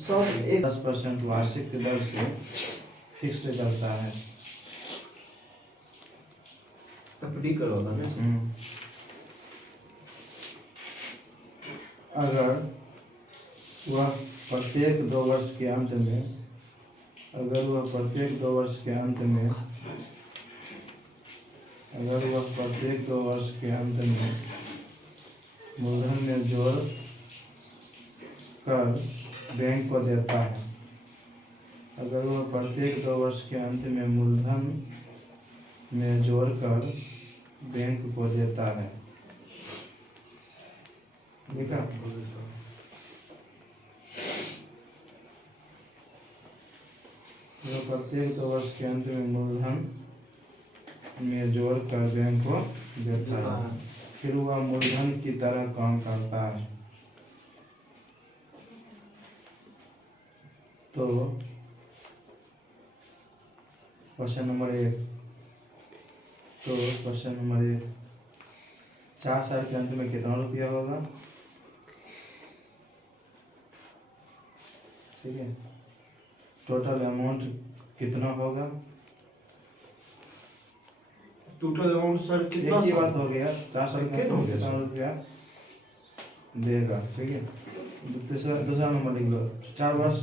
सब एक 10% वार्षिक दर से फिक्स्ड चलता है। एफडी करवाना है। अगर वह प्रत्येक 2 वर्ष के अंत में मूलधन में जोड़ कर बैंक को देता है। अगर वह प्रत्येक 2 वर्ष के अंत में मूलधन में जोड़ कर बैंक को देता है। देखा? वह प्रत्येक 2 वर्ष के अंत में मूलधन में जोड़ कर बैंक को देता है, फिर वह मूलधन की तरह काम करता है। तो क्वेश्चन नंबर 1 4 साल के अंत में कितना रुपया होगा? ठीक है, टोटल अमाउंट कितना होगा? टोटल अमाउंट सर कितना? एक ही बात हो गया, 4 साल के अंत में कितना रुपया देगा। ठीक है, दूसरा नंबर लिख लो। 4 वर्ष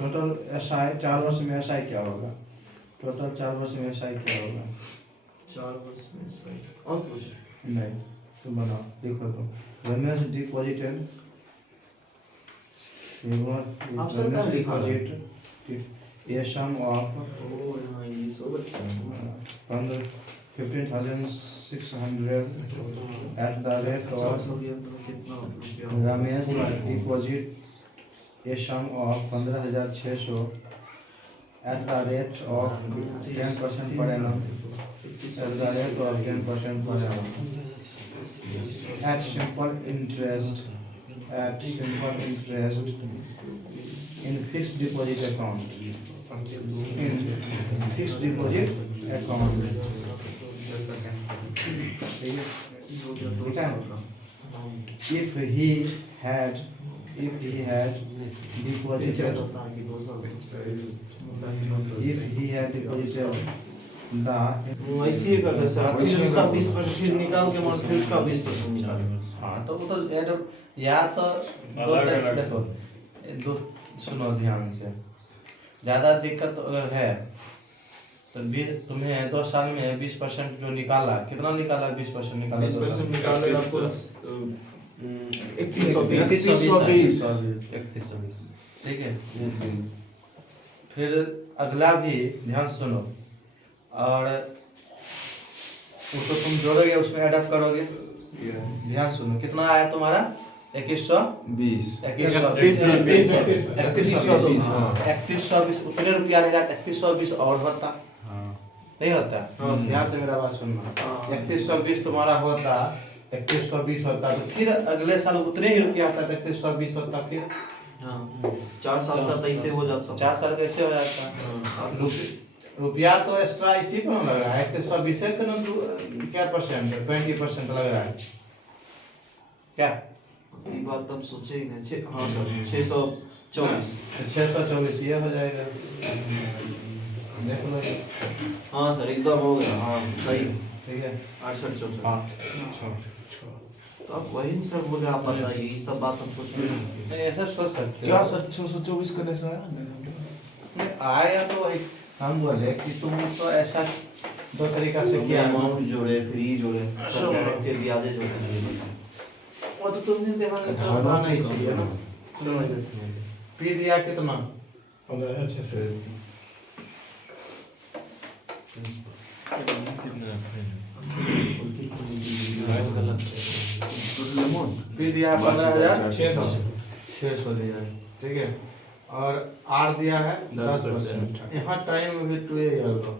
टोटल एसआई, 4 वर्ष में एसआई क्या होगा? टोटल 4 वर्ष में एसआई क्या होगा? 4 वर्ष में एसआई और कुछ नहीं, तुम बनाओ, लिखो तुम। Ramesh deposited, a sum of 15,600 at the rate of Ramesh deposit a sum of 15,600 at the rate of 10% per annum at the rate of 10% per annum at simple interest in fixed deposit account. If he had deposited the ऐसे कर sir, फिर उसका 20% फिर निकाल के और फिर उसका 20% निकाल। हाँ, तो वो तो या तो देखो, दो सुनो ध्यान से। ज़्यादा दिक्कत अगर है तो तुम्हें 2 साल में 20% जो निकाला, कितना निकाला? 20% निकाला, 20% निकाले आपको 3120। ठीक है, फिर अगला भी ध्यान से सुनो, और उसको तुम जोड़ोगे, उसमें एडअप करोगे। ध्यान सुनो, कितना आया तुम्हारा? 2120। 3120 उतने रुपया रहेगा, 3120 और होता। नहीं होता? ध्यान से मेरा बात सुनना। 3120 तुम्हारा होता, 3120 होता, तो फिर अगले साल उतने ही रुपया आता, 3120 होता। फिर 4 साल का कैसे हो जाता? 4 साल कैसे हो जाता? रुपया तो एक्स्ट्रा इसी पर लग रहा है। 3120 का क्या परसेंट? 20% लग रहा है क्या? ये बात तब सोचे ही नहीं। हाँ सर, 624 ये हो जाएगा। देख लो। हाँ सर, एकदम हो गया। हाँ सही, ठीक है। 68-64। तो अब वही सर बोले, आप बताइए, ये सब बात हम सोच रहे हैं। ऐसा सोच सकते क्या सर 624 करने से आया? तो एक हम बोले कि तुम तो ऐसा 2 तरीका से किया, अमाउंट जोड़े, फ्री जोड़े, डायरेक्ट ब्याज जोड़े। वो तो तुमने देखा नहीं चाहिए ना। पी दिया कितना? 15,600। पी दिया 15,600 दिया है। ठीक है, और आर दिया है 10%। यहाँ टाइम भी 2 ईयर लो।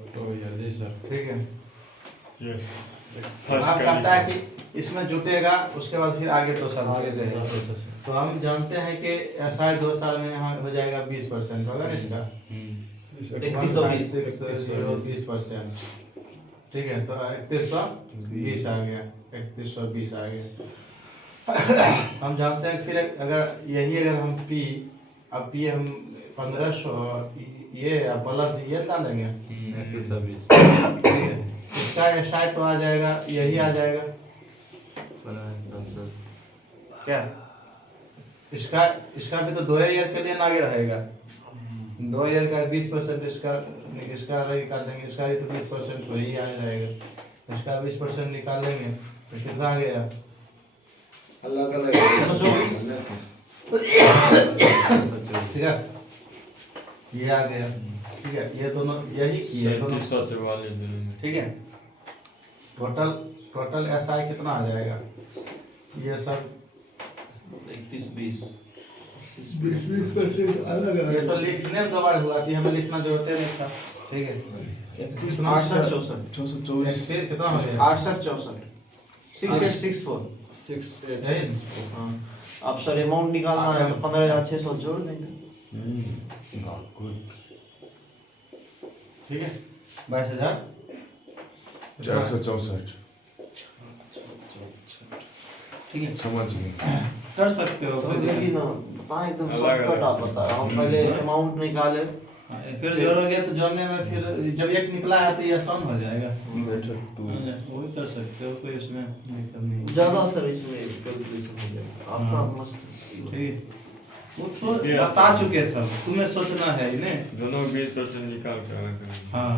जी सर। ठीक है, यस। आप कहता है कि इसमें जुटेगा, उसके बाद फिर आगे 2 साल आगे रहेगा। तो हम जानते हैं कि ऐसा 2 साल में यहाँ हो जाएगा 20% होगा ना इसका। 20%। ठीक है, तो 3120 आ गया, 3120 आ गया। हम जानते हैं फिर अगर हम पी अब ये हम 1500 ये प्लस ये डालेंगे, 3120 इसका एसआई तो आ जाएगा, यही आ जाएगा क्या, इसका भी तो 2 ईयर के लिए आगे रहेगा, 2 ईयर का 20% इसका अलग निकाल देंगे, इसका भी तो 20% वही आने रहेगा, इसका 20% निकालेंगे तो कितना आ गया, अलग अलग ठीक है, ये आ गया, ठीक है, ये दोनों यही किए दोनों, ठीक है। टोटल एसआई कितना आ जाएगा, ये सब 3120 अलग ये तो लिखने में गड़बड़ हुआ थी, हमें लिखना जरूरत नहीं था, ठीक है। 68 64 फिर कितना हो गया, 68 64 6864 6 हाँ। अब सर अमाउंट निकालना है तो 15600 जोड़ देंगे, ठीक है, 22,000 464 ठीक है, समझ गए। कर सकते हो कोई दिक्कत लेकिन बताएं एकदम शॉर्टकट आप बता रहा हूँ, पहले अमाउंट निकाले नहीं। फिर जोड़ोगे तो जोड़ने में फिर जब एक निकला है तो ये आसान हो जाएगा, बेटर टू वो भी कर सकते हो, कोई उसमें दिक्कत नहीं, ज्यादा सर इसमें कैलकुलेशन हो जाएगा आपका मस्त। ठीक है, वो तो बता चुके सब, तुम्हें सोचना है ही नहीं, दोनों 20% निकाल कर हाँ।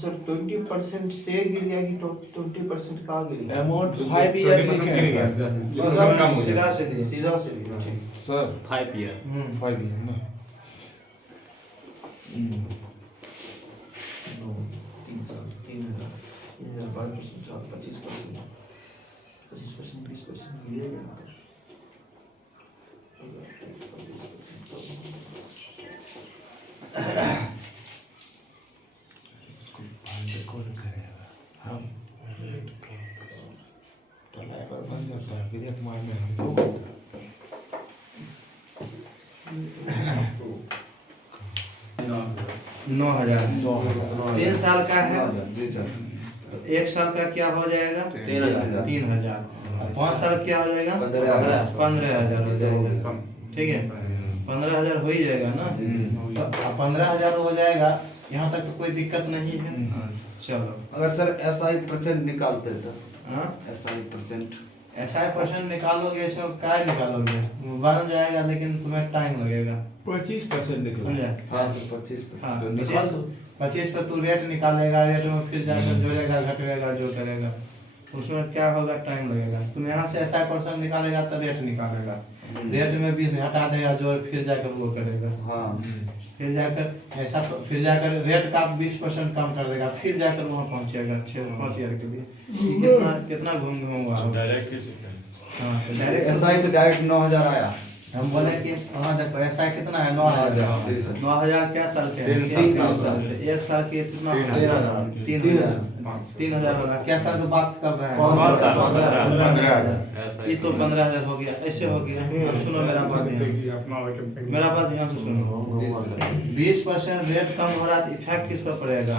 सर 20% से गिर गया कि 20% कहाँ गिर गया? अमाउंट 5 ईयर लिखे हैं सर। सीधा सीधी, सीधा से गिरा। सर 5 ईयर 5 ईयर ना। दो, 3 साल, 3,000, 5%, 25%, 25%, 20% गिरेगा। हम ड्राइवर बन जाता है फिर एक माह में हमको 9,000 3 साल का है तो 1 साल का क्या हो जाएगा, 3,000, 5 साल क्या हो जाएगा, 15,000 हो जाएगा, ठीक है, 15,000 हो ही जाएगा ना, तो 15,000 हो जाएगा, यहाँ तक तो कोई दिक्कत नहीं है। चलो अगर सर SI % निकालते तो हाँ, SI %। SI% निकालोगे, इसमें क्या निकालोगे, बन जाएगा लेकिन तुम्हें टाइम लगेगा, 25% निकला। समझे, हाँ तो 25%। हाँ, तो निकाल दो। 25 पे तू रेट निकालेगा, रेट में फिर जाकर जोड़ेगा घटेगा जो करेगा, उसमें क्या होगा, टाइम लगेगा। तुम यहाँ से SI% निकालेगा तो रेट निकालेगा, रेट में 20 घटा देगा जो, फिर जाकर वो करेगा, हाँ फिर जाकर ऐसा तो फिर जाकर रेट का 20% कम कर देगा, फिर जाकर वहाँ पहुँचेगा 5 ईयर के लिए। ये कितना घूम घूमूंगा डायरेक्ट कैसे करें? हाँ, तो डायरेक्ट SI तो डायरेक्ट 9,000 आया। हम बोले कि हाँ देखो SI कितना है, 9,000, जी सर। 9,000 क्या साल के, 3 साल। 1 साल के कितना, 3,000 3,000 होगा, क्या साल की बात कर रहे हैं, 5 साल, 15,000, ये तो 15,000 हो गया, ऐसे हो गया। अब सुनो मेरा बात ध्यान, मेरा बात ध्यान से सुनो, 20% रेट कम हो रहा है, इफेक्ट किस पर पड़ेगा,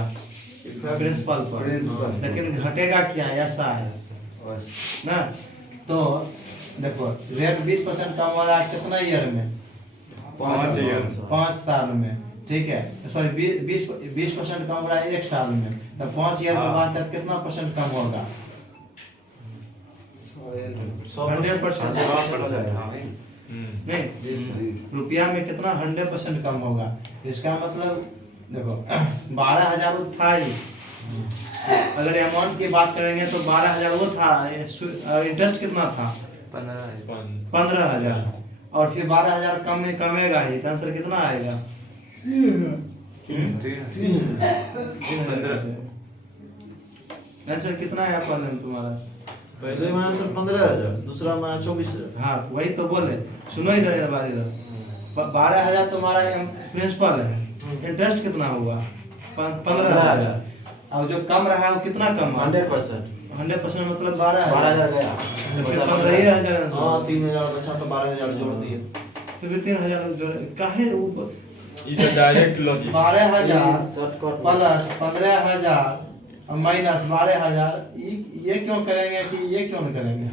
प्रिंसिपल पर, प्रिंसिपल। लेकिन घटेगा क्या, ऐसा है ना। तो देखो रेट 20% कम हो रहा है कितना ईयर में, 5 साल में, ठीक है, सॉरी 20% कम हो रहा है 1 साल में, तो 5 ईयर के बाद तक कितना % कम होगा, 100%। नहीं, रुपया में कितना 100% कम होगा, इसका मतलब देखो 12,000 था ही, अगर अमाउंट की बात करेंगे तो 12,000 वो था, इंटरेस्ट कितना था 15,000, और फिर 12,000 कम में कमेगा ही, तो आंसर कितना आएगा 3,000। आंसर कितना है अपन तुम्हारा? पहले में आंसर 15,000, दूसरा में 24,000। हाँ वही तो बोले, सुनो इधर बात इधर। 12,000 तुम्हारा प्रिंसिपल है, इंटरेस्ट कितना हुआ 15,000, और जो कम रहा है वो कितना कम? 100%। 100% मतलब 12,000 गया। फिर 15,000 हाँ 3,000 बचा तो 12,000 जोड़ दिए। तो फिर 3,000 जोड़े काहे इसे direct logic 12,000 shortcut plus 15,000 minus 12,000, ये क्यों करेंगे कि ये क्यों नहीं करेंगे?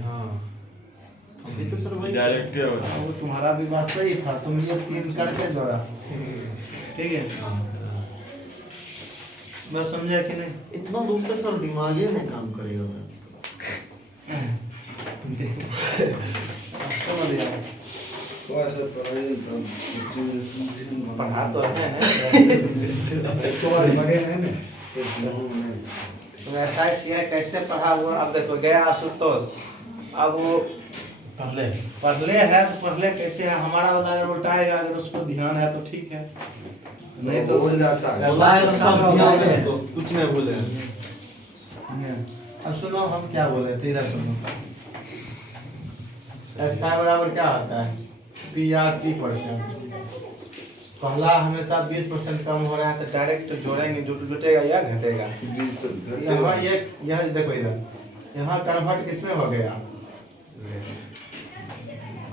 अभी तो सर वही डायरेक्ट होता है। वो तुम्हारा भी बात सही था, तुम ये 3 करके जोड़ा, ठीक है? बस समझा कि नहीं? इतना दूर तक सर दिमाग ही नहीं काम करेगा। समझ गया? पढ़ा तो है तो ऐसा है कैसे पढ़ा हुआ। अब देखो गया आशुतोष, अब वो पढ़ले है तो पढ़ले कैसे है, हमारा वाला अगर उल्टाएगा, अगर उसको ध्यान है तो ठीक है, नहीं तो भूल जाता है। ऐसा है तो कुछ नहीं बोले। अब सुनो हम क्या बोल रहे थे, इधर सुनो। ऐसा बराबर क्या होता है PR/T%। पहला हमेशा 20% कम हो रहा है तो डायरेक्ट जोड़ेंगे, जुटेगा या घटेगा। यहाँ ये यहाँ देखो इधर, यहाँ कन्वर्ट किसमें हो गया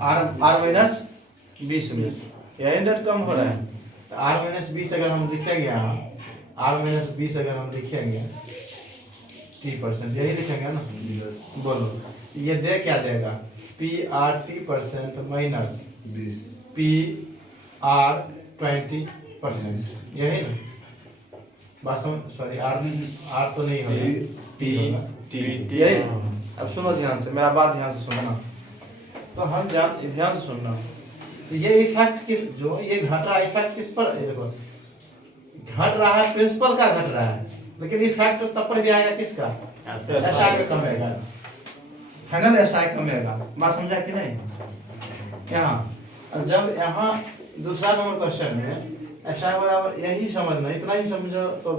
R-20 में, यही डेट कम हो रहा है तो R-20 अगर हम लिखेंगे यहाँ, R-20 अगर हम लिखेंगे T%, यही लिखेंगे ना। बोलो ये दे क्या देगा PR/T% माइनस PR20%, यही ना बात समझ। सॉरी R तो नहीं होगा, T यही। अब सुनो ध्यान से, मेरा बात ध्यान से सुनना, तो हम ध्यान से सुनना। तो ये इफेक्ट किस, जो ये घट रहा है इफेक्ट किस पर, देखो घट रहा है प्रिंसिपल का घट रहा है, लेकिन इफेक्ट तब पर भी आएगा किसका, SI का कमेगा, फाइनल SI कमेगा। बात समझा कि नहीं? यहाँ जब यहाँ दूसरा नंबर क्वेश्चन में SI बराबर यही समझना, इतना ही समझो तो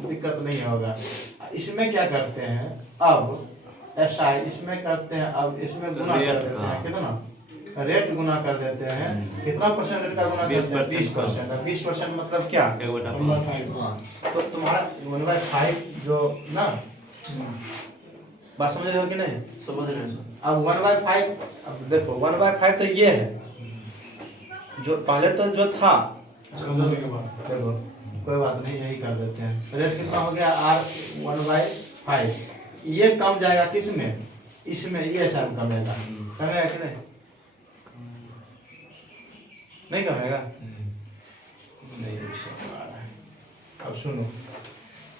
दिक्कत नहीं होगा। इसमें क्या करते हैं अब SI, इसमें करते हैं अब इसमें गुना कर देते हैं, कितना रेट गुना कर देते हैं, कितना परसेंट रेट का गुना करते हैं 20%। 20% मतलब क्या, तो तुम्हारा 1/5 जो ना, बात समझ रहे हो कि नहीं? समझ रहे हैं सर। अब 1/5, अब देखो 1/5 तो ये है, जो पहले तो जो था, देखो कोई बात नहीं, यही कर देते हैं। रेट कितना हो गया R1/5, ये कम जाएगा किस में, इसमें, ये सब कमेगा, कमेगा कि नहीं? नहीं कमेगा, नहीं समझ आ रहा है। अब सुनो,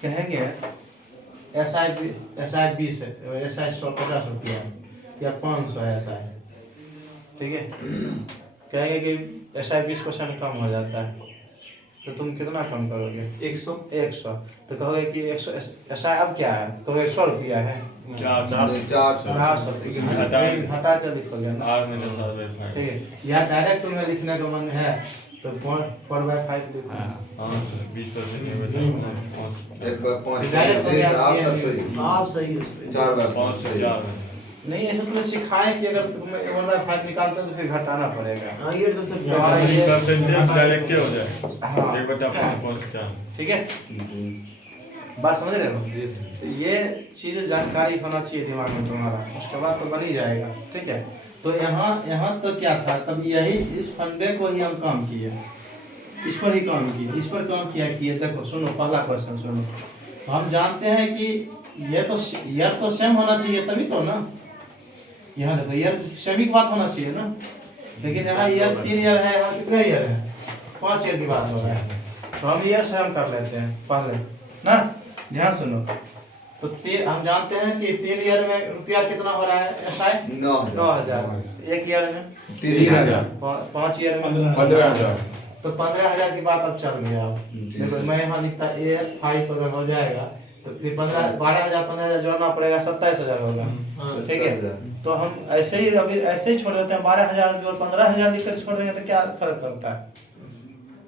कहेंगे SI 20 है, SI 150 रुपया या 500 है SI, ठीक है? कहेंगे कि SI 20% कम हो जाता है, तो तुम कितना कम करोगे? 100। तो कहोगे कि 100 SI अब क्या है, कहोगे 100 रुपया है, 400 हटा कर लिखोगे ना, ठीक है? या डायरेक्ट तुम्हें लिखने का मन है तो 4/5 लिखो। आप सही है। नहीं ऐसा तुम्हें सिखाएं कि अगर तुम्हें 1/5 निकालते हो तो फिर घटाना पड़ेगा। हाँ ये तो सर डायरेक्ट हो जाए। हाँ। 1/5 ठीक है, बात समझ रहे हो? तो ये चीज़ जानकारी होना चाहिए दिमाग में तुम्हारा, उसके बाद तो बन ही जाएगा, ठीक है? तो यहाँ तो क्या था, तब यही इस फंडे को ही हम काम किए, इस पर ही काम किए, इस पर काम किया किए। देखो सुनो, पहला क्वेश्चन सुनो, हम जानते हैं कि ये तो ईयर तो सेम होना चाहिए तभी तो ना, यहाँ देखो ईयर सेम की बात होना चाहिए ना, लेकिन यहाँ ईयर 3 ईयर है, यहाँ कितने ईयर है, 5 ईयर की बात हो रहा है, तो हम ईयर सेम कर लेते हैं पहले ना। ध्यान सुनो, तो हम जानते हैं कि 3 ईयर में रुपया कितना हो रहा है SI 9,000, 1 ईयर में 3,000, 5 ईयर में 15,000। तो 15,000 की बात अब चल गया। अब देखो मैं यहाँ लिखता A5 अगर हो जाएगा तो फिर 12,000 15,000 जोड़ना पड़ेगा, 27,000 होगा। ठीक है, तो हम ऐसे ही अभी ऐसे ही छोड़ देते हैं, 12,000 और 15,000 लिख कर छोड़ देंगे तो क्या फर्क पड़ता है?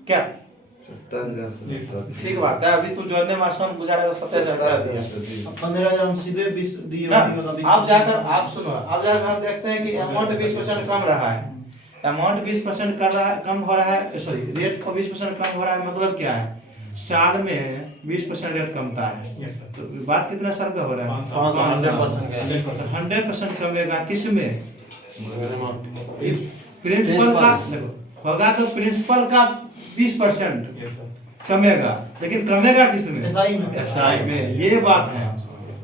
क्या 70,000 ठीक बात है। अभी तू जोड़ने में आसान बुझा रहा है, 27,000 15,000 हम सीधे 20 दिए ना। मतलब 20 आप जाकर आप सुनो, अब जाकर हम देखते हैं कि अमाउंट 20% कम रहा है, अमाउंट 20% कर रहा है, कम हो रहा है, सॉरी रेट को 20% कम हो रहा है, मतलब क्या है? साल में 20% रेट कमता है, तो बात कितना साल का हो रहा है? 100% कमेगा। किस में? प्रिंसिपल का देखो होगा तो प्रिंसिपल का 20% कमेगा, लेकिन कमेगा किस में? SI में। SI में। ये बात है,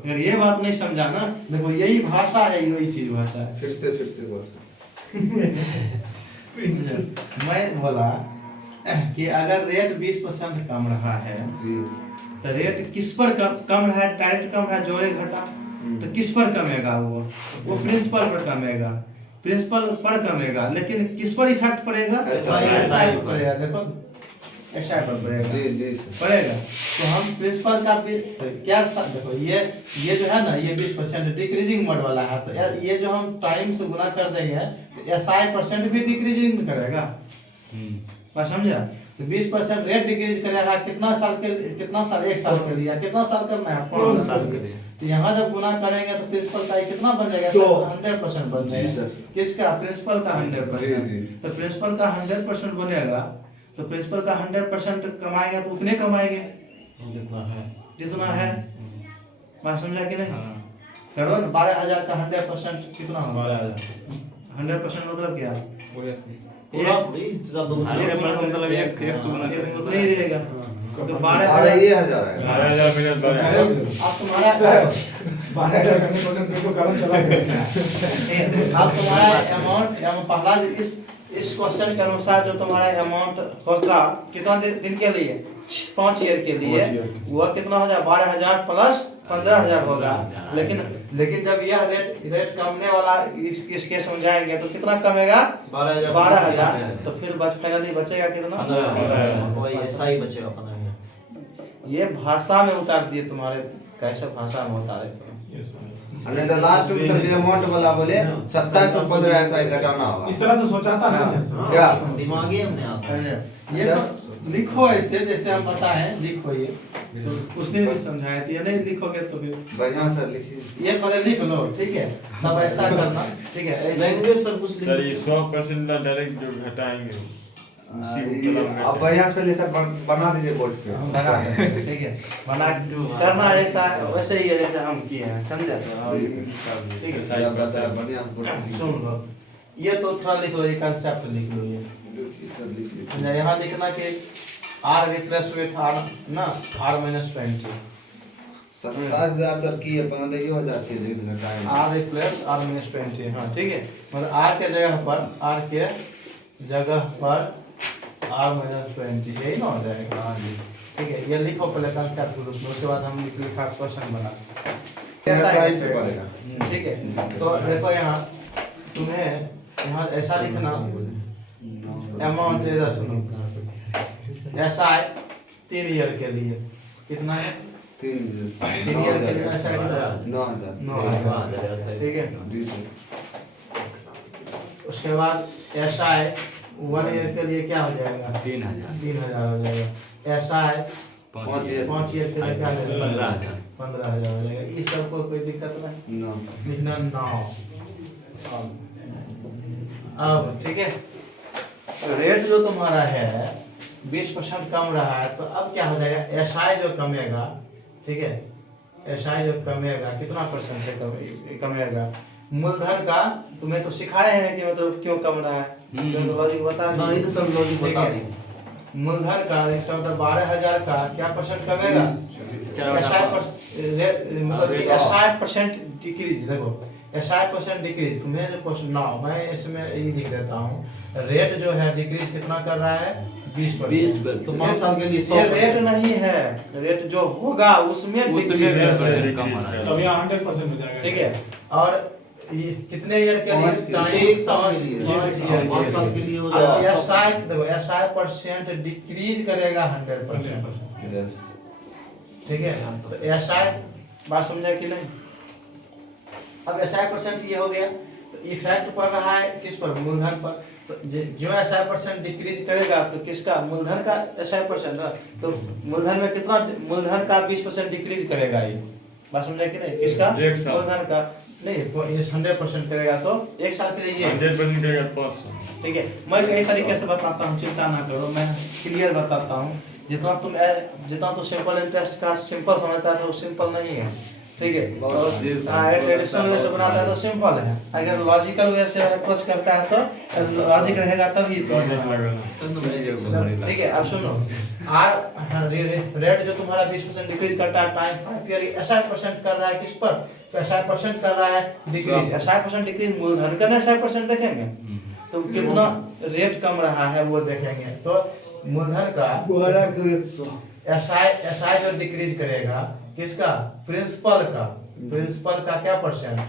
अगर ये बात नहीं समझा ना, देखो यही भाषा है, यही चीज भाषा है। फिर से बोल। मैं बोला कि अगर रेट 20% कम रहा है जी तो रेट किस पर कम रहा है? डायरेक्ट कम रहा है, जोड़े घटा, तो किस पर कमेगा? वो प्रिंसिपल पर कमेगा, प्रिंसिपल पर कमेगा, लेकिन किस पर इफेक्ट पड़ेगा? SI पर पड़ेगा। देखो SI पर पड़ेगा, जी जी सर। पड़ेगा। तो हम प्रिंसिपल का भी क्या देखो, ये जो है ना, ये 20% डिक्रीजिंग मोड वाला है, तो ये जो हम टाइम से गुना कर देंगे तो SI% भी डिक्रीजिंग करेगा। बात समझा? तो 20% रेट डिक्रीज करेगा, कितना साल? 1 साल के लिए, कितना साल करना है? 5 साल के लिए। तो यहाँ जब गुना करेंगे तो प्रिंसिपल का कितना बन जाएगा? 100% बन जाएगा। किसका? प्रिंसिपल का 100%। तो प्रिंसिपल का 100% बनेगा, तो प्रिंसिपल का 100% कमाएगा तो उतने कमाएंगे जितना है। बात समझा कि नहीं? करो ना, 12,000 का 100% कितना होगा? 100% मतलब क्या? पूरा इतना दो मतलब एक उतना ही रहेगा। तो 12 ये 1000 है। 12,000 मिनट बढ़ेगा। अब तुम्हारा 12,000 करने पर तो काम चला गया। अब तुम्हारा अमाउंट पहला इस क्वेश्चन के अनुसार जो तुम्हारा अमाउंट होगा कितना दिन के लिए? 5 ईयर के लिए, वह कितना हो जाए? 12,000 प्लस 15,000 होगा। लेकिन जब यह रेट कमने वाला इस केस में जाएंगे तो कितना कमेगा? 12,000। तो फिर फाइनली बचेगा कितना? 15,000 वही SI बचेगा 15,000। ये भाषा में उतार दिए तुम्हारे, कैसे भाषा में उतारे? नहीं तो लास्ट में सर जो अमाउंट वाला बोले 27 और 15 ऐसा ही घटाना होगा। इस तरह से सोचा था ना क्या? दिमागी हमने आता है। ये तो लिखो ऐसे जैसे हम बताएं, लिखो ये तो उसने भी समझाया था, ये नहीं लिखोगे तो फिर बढ़िया सर लिखिए। ये पहले लिख लो, ठीक है, तब ऐसा करना, ठीक है? ऐसे लैंग्वेज सब कुछ सर ये 100% ना डायरेक्ट जो घटाएंगे आप बढ़िया से ले सर बना दीजिए बोर्ड पे। हम बना देते हैं, ठीक है? बना करना ऐसा वैसे ही है जैसे हम किए हैं, समझे? ठीक है, सर बढ़िया से बोर्ड पे सुन लो, ये तो थोड़ा लिख लो, ये कंसेप्ट लिख लो। ये सर लिखिए। यहाँ लिखना कि R रिप्लेस विथ R ना, R-20 70,000 सर की है 15,000 के दिन घटाएंगे। R रिप्लेस R-20, हाँ ठीक है, मतलब R के जगह पर R-20, यही ना हो जाएगा। हाँ जी, ठीक है, ये लिखो पहले कंसेप्ट, उसके बाद हम लिखा क्वेश्चन बना ऐसा साइड पे पड़ेगा। ठीक है? तो देखो यहाँ तुम्हें यहाँ ऐसा लिखना, अमाउंट इधर सुनो, SI 3 ईयर के लिए कितना है? 3 ईयर के लिए SI 9,000, ठीक है? जी सर। उसके बाद SI 1 ईयर के लिए क्या हो जाएगा? 3,000 हो जाएगा। SI 5 ईयर के लिए क्या हो जाएगा? 15,000 हो जाएगा। इस सब को कोई दिक्कत नहीं, नो लिखना 9। अब ठीक है, रेट जो तुम्हारा है 20% कम रहा है, तो अब क्या हो जाएगा? SI जो कमेगा, ठीक है, SI जो कमेगा कितना % से कमेगा? मूलधन का तुम्हें तो सिखाए हैं कि मतलब क्यों कम रहा है, जो तो लॉजिक बता ना ये तो सब लॉजिक ठीक बता है? दी। मूलधन का इसका मतलब 12,000 का क्या % कमेगा? SI% decrease. देखो SI% डिक्रीज, तुम्हें जो क्वेश्चन ना, मैं इसमें ये लिख देता हूँ, रेट जो है डिक्रीज कितना कर रहा है? 20%। तो 5 साल के लिए 100%। ये रेट नहीं है, रेट जो होगा उसमें decrease अब यहाँ 100% हो जाएगा। ठीक है? और ये कितने ईयर के लिए? एक साल के लिए। 5 साल के लिए हो अब जाएगा। SI देखो SI% डिक्रीज करेगा 100%। यस ठीक है, तो एसआई बात समझा कि नहीं। अब एसआई परसेंट ये हो गया, तो इफेक्ट पड़ रहा है किस पर, मूलधन पर। तो जो एसआई परसेंट डिक्रीज करेगा तो किसका, मूलधन का एसआई परसेंट ना, तो मूलधन में कितना, मूलधन का 20% डिक्रीज करेगा ये, बात समझा कि नहीं, किसका, मूलधन का नहीं, तो ये 100% करेगा, तो एक साल के लिए ये 100% करेगा 500। ठीक है। मैं कई तरीके से बताता हूँ, चिंता ना करो, मैं क्लियर बताता हूँ। जितना तो सिंपल इंटरेस्ट का सिंपल समझता है वो सिंपल नहीं है, ठीक है। ट्रेडिशनल वे से बनाता है तो सिंपल है, अगर लॉजिकल वे से अप्रोच करता है तो लॉजिक रहेगा तभी तो, ठीक है। अब सुनो, रेट जो तुम्हारा 20% डिक्रीज करता है टाइम 5 ईयर, ऐसा परसेंट कर रहा है किस पर, तो ऐसा परसेंट कर रहा है डिक्रीज, ऐसा परसेंट डिक्रीज मूलधन का, ऐसा परसेंट देखेंगे तो कितना रेट कम रहा है वो देखेंगे। तो मूलधन का एसआई जो डिक्रीज करेगा किसका, प्रिंसिपल का क्या परसेंट,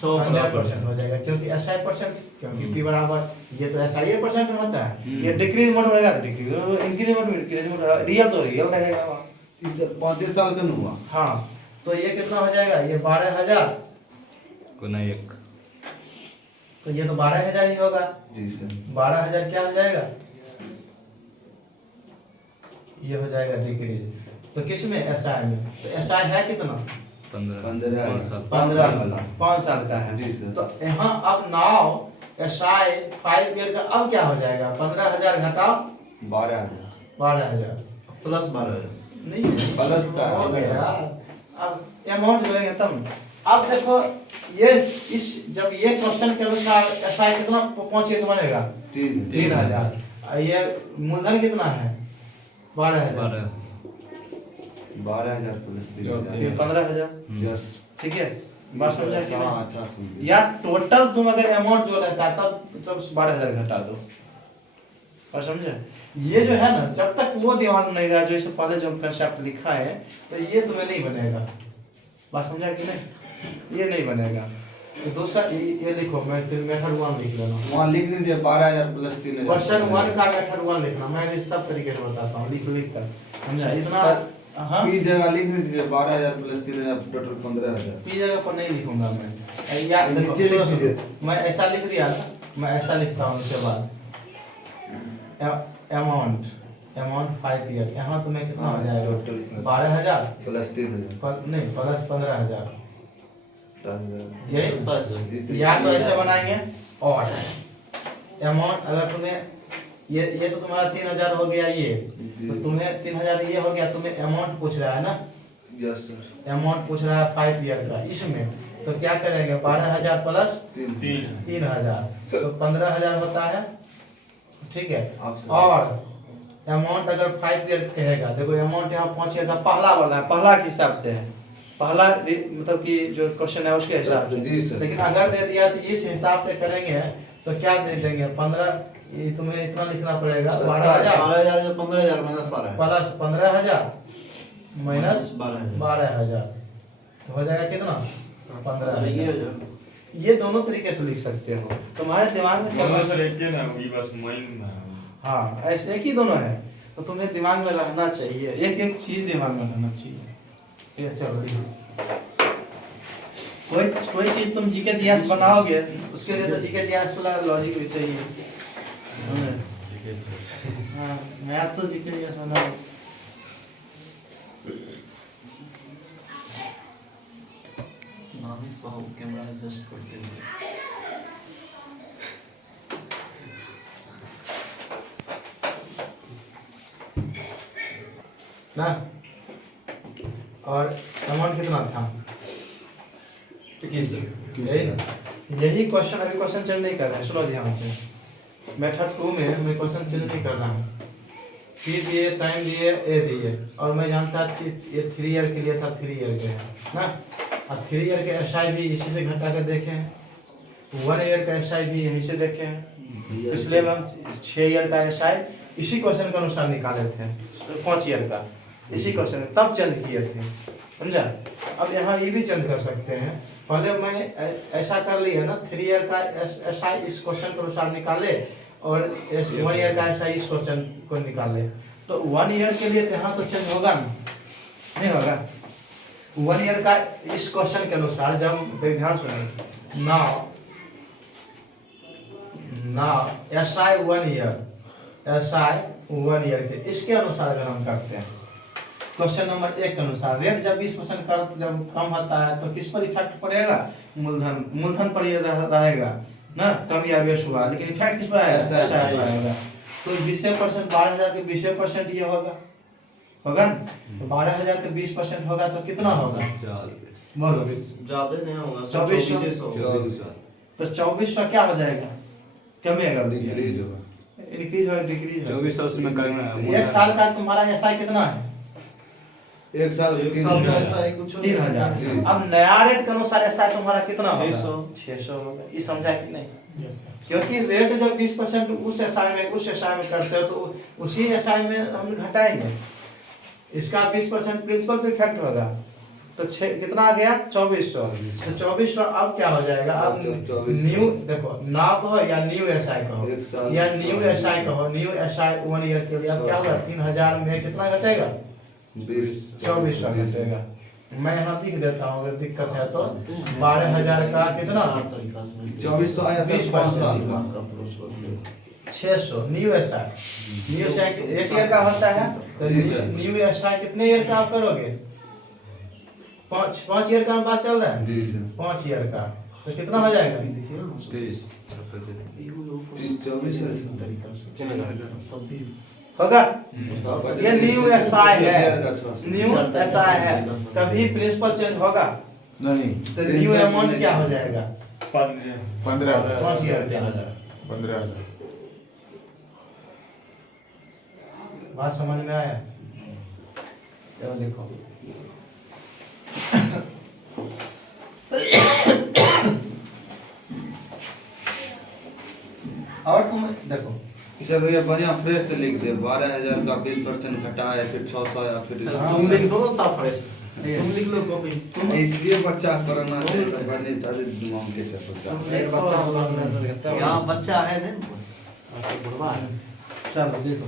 100% हो जाएगा, क्योंकि एसआई परसेंट, क्योंकि पी बराबर ये तो एसआई परसेंट होता है, ये डिक्रीज मोड में रहेगा तो डिक्रीज, इंक्रीज मोड में इंक्रीज मोड, रियल तो रियल रहेगा वहाँ। इस 5 साल का हुआ। हाँ, तो ये कितना हो जाएगा, ये 12,000 गुना 1, तो ये तो 12,000 ही होगा। जी सर। 12,000 क्या हो जाएगा, ये हो जाएगा डिक्रीज, तो किस में, एसआई में। तो एसआई है कितना, 15 5 साल का है जी सर। तो यहाँ अब नाउ एसआई 5 ईयर का अब क्या हो जाएगा, 15,000 घटाओ 12,000 प्लस 12 नहीं प्लस का हो गया। अब अमाउंट जोड़ेंगे तब। अब देखो ये इस जब ये क्वेश्चन के अनुसार एसआई कितना पहुंचे तो बनेगा 3,000, ये मूलधन कितना है 12,000 प्लस 3,000 15,000, यस। ठीक है, बात समझा कि नहीं? अच्छा समझे। या टोटल तुम अगर अमाउंट जो रहता है तब 12,000 घटा दो, और समझे। ये जो है ना, जब तक वो दिमाग नहीं रहा जो इससे पहले जो कंसेप्ट लिखा है, तो ये तुम्हें नहीं बनेगा, बात समझा कि नहीं, ये नहीं बनेगा। तो दूसरा ये लिखो, मैं मेथड 1 लिख लेना, वहाँ लिख दीजिए 12,000 प्लस 3,000। क्वेश्चन 1 का मेथड 1 लिखना, मैं भी सब तरीके से बताता हूँ, लिख कर समझा इतना। हाँ, पी जगह लिख दीजिए 12,000 प्लस 3,000 टोटल 15,000। पी जगह पर नहीं लिखूंगा मैं, या देखो, नीचे लिख सुनो, दीजिए। मैं ऐसा लिख दिया ना, मैं ऐसा लिखता हूँ, उसके बाद अमाउंट 5 ईयर, यहाँ तुम्हें कितना हो जाएगा, टोटल 12,000 प्लस 3,000 नहीं प्लस 15,000, 10,000। ये या तो ऐसे बनाएंगे, और अमाउंट अगर तुम्हें ये तो तुम्हारा 3,000 हो गया, ये तो तुम्हें 3,000 ये हो गया, तुम्हें अमाउंट पूछ रहा है ना, यस सर। अमाउंट पूछ रहा है 5 ईयर का, इसमें तो क्या करेंगे, 12,000 प्लस 3,000 तो 15,000 होता है, ठीक है। और अमाउंट अगर 5 ईयर कहेगा, देखो अमाउंट यहाँ 5 ईयर का पहला वाला है, पहला के हिसाब से है, पहला मतलब कि जो क्वेश्चन है उसके हिसाब से जी सर। लेकिन अगर दे दिया तो इस हिसाब से करेंगे तो क्या दे देंगे, 15, ये तुम्हें इतना लिखना पड़ेगा, 12,000 जो 15,000 माइनस 12 प्लस 15,000 माइनस 12,000 12,000 तो हो जाएगा कितना, 15,000। ये दोनों तरीके से लिख सकते हो, तुम्हारे दिमाग में चल दोनों रहा से है। लेके ना वही बस माइंड में। हाँ, ऐसे एक ही दोनों है, तो तुम्हें दिमाग में रहना चाहिए, एक एक चीज दिमाग में रहना चाहिए, ठीक है। चलो लिखो, कोई चीज तुम जीके इतिहास बनाओगे उसके लिए तो जीके इतिहास वाला लॉजिक भी चाहिए। हाँ, मैं तो जीके इतिहास बनाऊँ, नामिस बाबू कैमरा एडजस्ट करते हुए ना। और अमाउंट कितना था, यही ना? यही क्वेश्चन, अभी क्वेश्चन चेंज नहीं कर रहे हैं, सुनो ध्यान से। मेथड 2 में मैं क्वेश्चन चेंज नहीं कर रहा हूँ, पी दिए, टाइम दिए, ए दिए, और मैं जानता कि ये 3 ईयर के लिए था, 3 ईयर के है ना, और 3 ईयर के एसआई भी इसी से घटा कर देखे हैं, 1 ईयर का एसआई भी यहीं से देखे हैं, पिछले में हम 6 ईयर का एसआई इसी क्वेश्चन के अनुसार निकाले थे, 5 ईयर का इसी क्वेश्चन तब चेंज किए थे, समझा। अब यहाँ ये भी चेंज कर सकते हैं, पहले मैं ऐसा कर लिया ना, 3 ईयर का एसआई इस क्वेश्चन के अनुसार निकाले, और 1 ईयर का एसआई इस क्वेश्चन को निकाले, तो 1 ईयर के लिए यहाँ तो चेंज होगा ना, नहीं होगा। 1 ईयर का इस क्वेश्चन के अनुसार जब ध्यान सुनिए, नाउ एसआई 1 ईयर के इसके अनुसार अगर हम करते हैं क्वेश्चन नंबर 1 के अनुसार, रेट जब 20% कर जब कम होता है तो किस पर इफेक्ट पड़ेगा? मूलधन पर ये रहेगा ना, कम या बेश हुआ, लेकिन इफेक्ट किस पर आएगा? एसआई पर आएगा। तो 20% 12,000 के 20% ये होगा ना? तो 12,000 के 20% होगा तो कितना होगा? बोलो। ज्यादा नहीं होगा, 2400। तो 2400 क्या हो जाएगा? कमेगा, डिक्रीज होगा, इंक्रीज और डिक्रीज। 2400 में करेंगे। एक साल का तुम्हारा एसआई कितना है? 1 साल एक साल का ऐसा है कुछ 3,000। अब नया रेट के अनुसार एसआई तुम्हारा कितना होगा? 600 होगा। ये समझा कि नहीं? क्योंकि रेट जब 20% उस एसआई में करते हो तो उसी एसआई में हम घटाएंगे। इसका 20% प्रिंसिपल पे इफेक्ट होगा, तो कितना आ गया? 2400। तो 2400 अब क्या हो जाएगा? अब न्यू देखो, नाउ कहो या न्यू एसआई कहो या न्यू एसआई कहो, न्यू एसआई 1 ईयर के लिए अब क्या होगा? 3,000 में कितना घटेगा? 2400 घटेगा। मैं यहाँ लिख देता हूँ, अगर दिक्कत है तो 12,000 का कितना? 2400 आया 5 साल का 600 न्यू एसआई 1 ईयर का होता है। तो न्यू एसआई कितने ईयर का आप करोगे? 5 ईयर का बात चल रहा है। जी सर। 5 ईयर का तो कितना हो जाएगा? 30 24 होगा। ये न्यू एसआई है, न्यू एसआई है, कभी प्रिंसिपल चेंज होगा नहीं, तो न्यू अमाउंट क्या हो जाएगा? 15,000 5 ईयर का। 15,000। बात समझ में आया? चलो लिखो। और तुम देखो, सर ये बढ़िया फ्रेश से लिख दे। 12,000 का 20% घटा है, फिर 600 या फिर तुम लिख दो ना फ्रेश, तुम लिख लो कॉपी। इसलिए बच्चा करना चाहिए तो बने ताले दिमाग के चलता एक बच्चा होगा, यहाँ बच्चा है दे चलो देखो,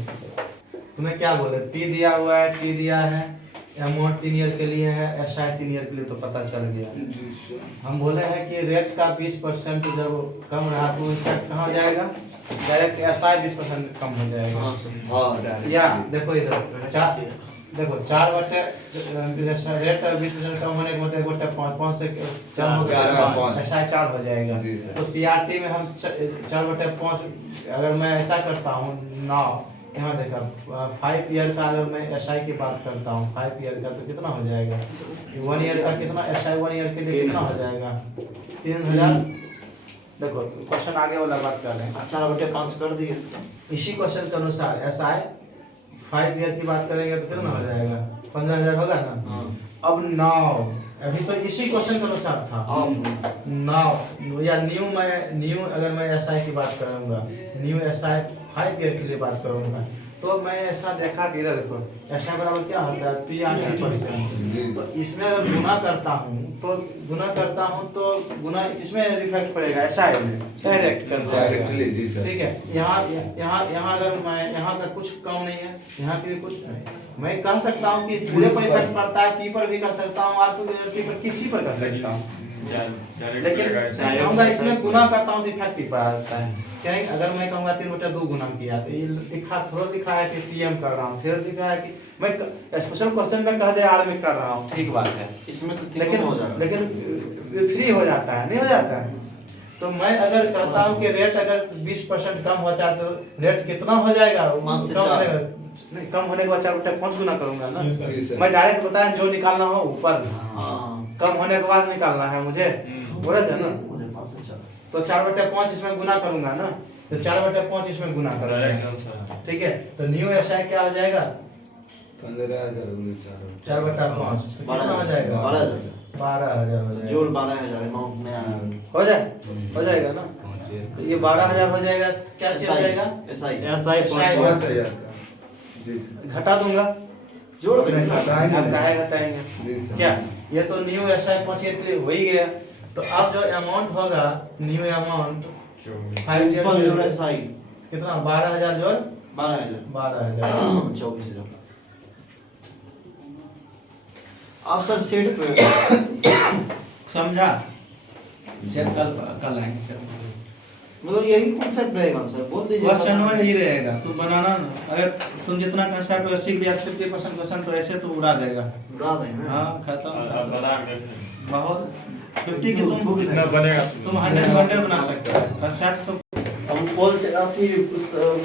तुम्हें क्या बोले? पी दिया हुआ है, टी दिया है, अमाउंट 3 ईयर के लिए है, एसआई 3 ईयर के लिए, तो पता चल गया। हम बोले हैं कि रेट का 20% जब कम रहा तो इफेक्ट कहाँ जाएगा? डायरेक्ट एसआई 20% कम हो जाएगा। हां या देखो इधर देखो 4 बटे रेट 20% कम होने के मतलब 1/5 से 4 हो गया, एसआई 4 हो जाएगा। तो पीआरटी में हम 4/5 अगर मैं ऐसा करता हूँ ना, यहाँ देखा 5 ईयर का अगर मैं एसआई की बात करता हूँ 5 ईयर का तो कितना हो जाएगा? 1 ईयर का कितना? एसआई 1 ईयर के लिए कितना हो जाएगा? 3,000। देखो क्वेश्चन आगे वाला बात कर रहे हैं। 4/5 कर दिए इसका। इसी क्वेश्चन के अनुसार एसआई 5 ईयर की बात करेंगे तो कितना हो जाएगा? 15,000 होगा ना। अब नाउ अभी तो इसी क्वेश्चन के अनुसार था। नाउ या न्यू अगर मैं एसआई की बात करूंगा, न्यू एसआई 5 ईयर के लिए बात करूंगा, तो मैं ऐसा देखा कि इधर देखो एसआई बराबर क्या होता है? पीआरटी%। तो इसमें अगर गुना करता हूँ तो गुना इसमें इफेक्ट पड़ेगा एसआई में डायरेक्ट डायरेक्टली। जी सर। ठीक है। यहाँ अगर मैं यहाँ का कुछ कम नहीं है, यहाँ के भी कुछ नहीं, मैं कह सकता हूँ कि पूरे पर इफेक्ट पड़ता है, पी पर भी कर सकता हूँ, आर पर किसी पर कर सकता हूँ, लेकिन कहूँगा इसमें गुना करता हूँ तो इफेक्टिव पर आता है। क्या है? अगर मैं कहूँगा 3/2 गुना किया तो ये दिखा है कि टीएम कर रहा हूँ, फिर दिखा है कि मैं स्पेशल क्वेश्चन में कह दे आर में कर रहा हूँ, ठीक बात है। इसमें तो लेकिन फ्री हो जाता है, नहीं हो जाता है। तो मैं अगर कहता हूँ कि रेट अगर 20% कम हो जाए तो रेट कितना हो जाएगा? कम होने के बाद 4/5 गुना करूंगा ना। मैं डायरेक्ट बताया जो निकालना हो ऊपर, कम होने के बाद निकालना है मुझे, बोले थे ना। तो 4/5 इसमें गुना करूंगा ना, तो 4/5 इसमें गुना करूंगा, ठीक है। तो न्यू एसआई क्या हो जाएगा? 15,000 4/5 कितना हो जाएगा? 12,000 हो जाएगा। जोड़ 12,000 अमाउंट में आया हो जाएगा ना। तो ये 12,000 हो जाएगा। क्या हो जाएगा? एसआई घटा दूंगा, जोड़ घटाएंगे क्या? ये तो न्यू एसआई 5 ईयर के लिए हो ही गया। तो अब जो अमाउंट होगा न्यू अमाउंट 5 ईयर जोड़ एसआई कितना? 12,000 जोड़ 12,000 12,000 24,000 आप सर सेट पे समझा? सेट कल आएंगे सेट। मतलब यही कॉन्सेप्ट रहेगा सर, बोल दीजिए। क्वेश्चन में यही रहेगा, तू बनाना ना, अगर तुम जितना कंसेप्ट सीख लिया 50% क्वेश्चन तो ऐसे तो उड़ा देगा। उड़ा देंगे। हाँ खत्म। अब बना के देखें। बहुत 50 की तुम कितना बनेगा? तुम 100 बना सकते हो, कंसेप्ट तो हम बोलते